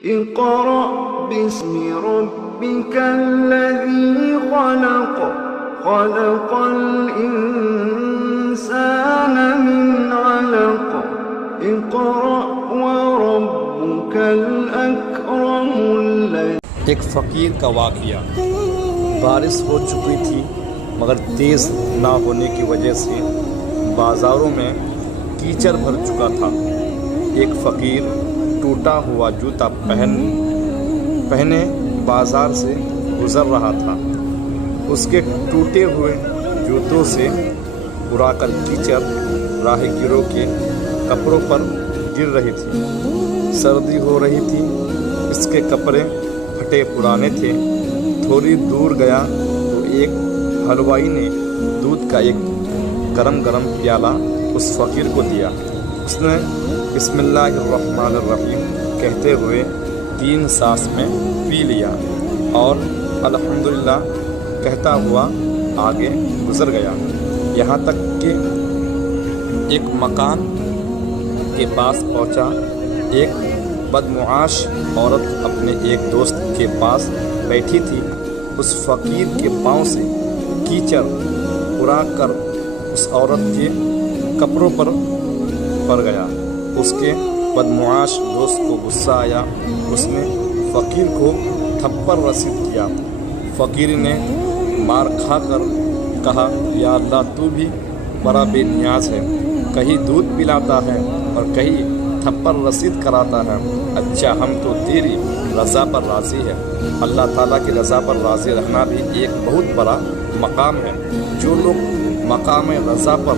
اقرأ باسم ربك الذي خلق خلق الإنسان من علق اقرأ وربك الأكرم الذي ایک فقیر کا واقعہ۔ بارش ہو چکی تھی مگر تیز نہ ہونے کی وجہ سے بازاروں میں کیچڑ بھر چکا تھا۔ ایک فقیر ٹوٹا ہوا جوتا پہنے بازار سے گزر رہا تھا۔ اس کے ٹوٹے ہوئے جوتوں سے اڑا کر کیچڑ راہگیروں کے کپڑوں پر گر رہی تھی۔ سردی ہو رہی تھی، اس کے کپڑے پھٹے پرانے تھے۔ تھوڑی دور گیا تو ایک حلوائی نے دودھ کا ایک گرم پیالہ اس فقیر کو دیا۔ اس نے بسم اللہ الرحمن الرحیم کہتے ہوئے 3 سانس میں پی لیا اور الحمدللہ کہتا ہوا آگے گزر گیا، یہاں تک کہ ایک مکان کے پاس پہنچا۔ ایک بدمعاش عورت اپنے ایک دوست کے پاس بیٹھی تھی۔ اس فقیر کے پاؤں سے کیچڑ اڑا کر اس عورت کے کپڑوں پر پڑ گیا۔ اس کے بدمعاش دوست کو غصہ آیا۔ اس نے فقیر کو تھپڑ رسید کیا۔ فقیر نے مار کھا کر کہا، یا اللہ تو بھی بڑا بے نیاز ہے، کہیں دودھ پلاتا ہے اور کہیں تھپڑ رسید کراتا ہے۔ اچھا ہم تو تیری رضا پر راضی ہے۔ اللہ تعالیٰ کی رضا پر راضی رہنا بھی ایک بہت بڑا مقام ہے۔ جو لوگ مقام رضا پر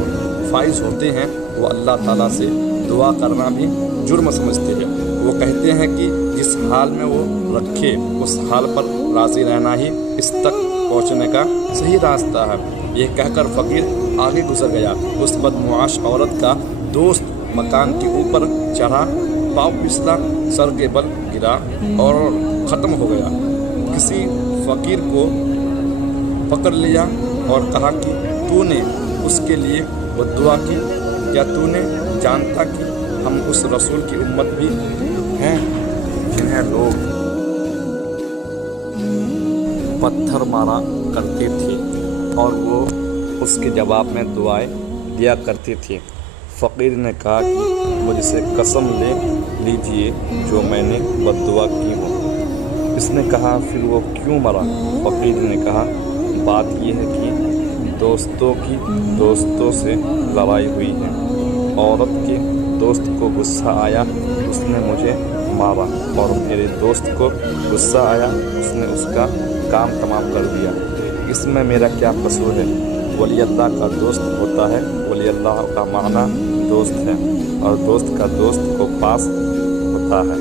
فائز ہوتے ہیں وہ اللہ تعالیٰ سے دعا کرنا بھی جرم سمجھتے ہیں۔ وہ کہتے ہیں کہ جس حال میں وہ رکھے اس حال پر راضی رہنا ہی اس تک پہنچنے کا صحیح راستہ ہے۔ یہ کہہ کر فقیر آگے گزر گیا۔ اس بدمعاش عورت کا دوست مکان کے اوپر چڑھا، پاؤں پھسلا، سر کے بل گرا اور ختم ہو گیا۔ کسی فقیر کو پکڑ لیا اور کہا کہ تو نے اس کے لیے بددعا کی، کیا تو نے جانتا کہ ہم اس رسول کی امت بھی ہیں جنہیں لوگ پتھر مارا کرتے تھے اور وہ اس کے جواب میں دعائیں دیا کرتے تھے۔ فقیر نے کہا کہ مجھ سے قسم لے لیجئے جو میں نے بددعا کی ہو۔ اس نے کہا پھر وہ کیوں مرا؟ فقیر نے کہا بات یہ ہے کہ دوستوں کی دوستوں سے لڑائی ہوئی ہے۔ عورت کے دوست کو غصہ آیا، اس نے مجھے مارا، اور میرے دوست کو غصہ آیا، اس نے اس کا کام تمام کر دیا۔ اس میں میرا کیا قصور ہے؟ ولی اللہ کا دوست ہوتا ہے، ولی اللہ کا معنی دوست ہے، اور دوست کا دوست کو پاس ہوتا ہے۔